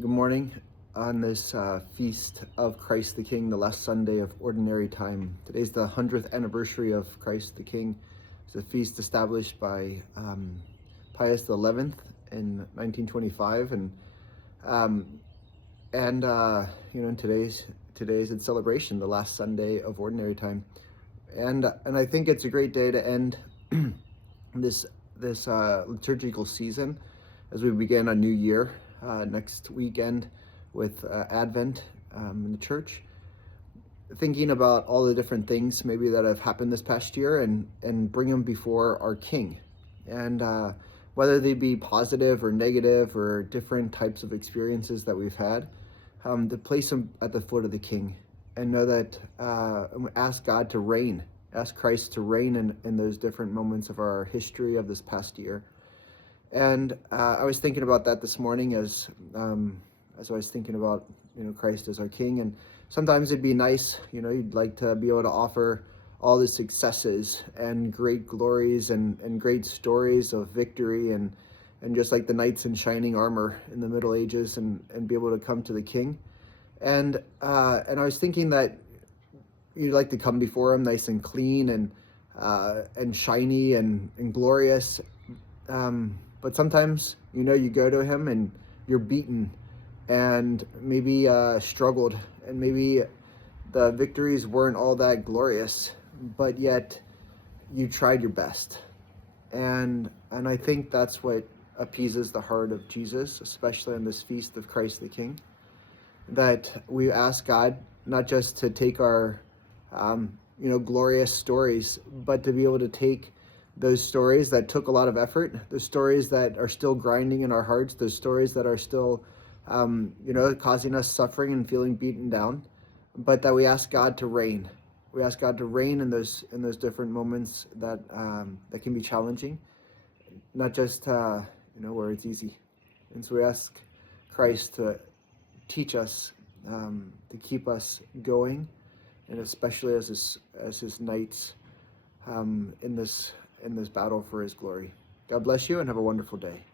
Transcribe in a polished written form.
Good morning on this feast of Christ the King, the last Sunday of Ordinary Time. Today's the 100th anniversary of Christ the King. It's a feast established by Pius XI in 1925, and today's its celebration, the last Sunday of Ordinary Time, and I think it's a great day to end this liturgical season as we begin a new year next weekend with Advent in the church, thinking about all the different things maybe that have happened this past year and bring them before our King. And whether they be positive or negative or different types of experiences that we've had, to place them at the foot of the King and know that, ask God to reign, ask Christ to reign in those different moments of our history of this past year. And I was thinking about that this morning as I was thinking about, Christ as our King. And sometimes it'd be nice, you'd like to be able to offer all the successes and great glories and great stories of victory and just like the knights in shining armor in the Middle Ages and be able to come to the King. And I was thinking that you'd like to come before him nice and clean and shiny and glorious. But sometimes, you go to him and you're beaten and maybe struggled, and maybe the victories weren't all that glorious, but yet you tried your best. And I think that's what appeases the heart of Jesus, especially on this feast of Christ the King, that we ask God not just to take our, glorious stories, but to be able to take those stories that took a lot of effort, those stories that are still grinding in our hearts, those stories that are still, causing us suffering and feeling beaten down, but that we ask God to reign. We ask God to reign in those different moments that can be challenging, not just where it's easy. And so we ask Christ to teach us, to keep us going, and especially as his knights in this battle for his glory. God bless you and have a wonderful day.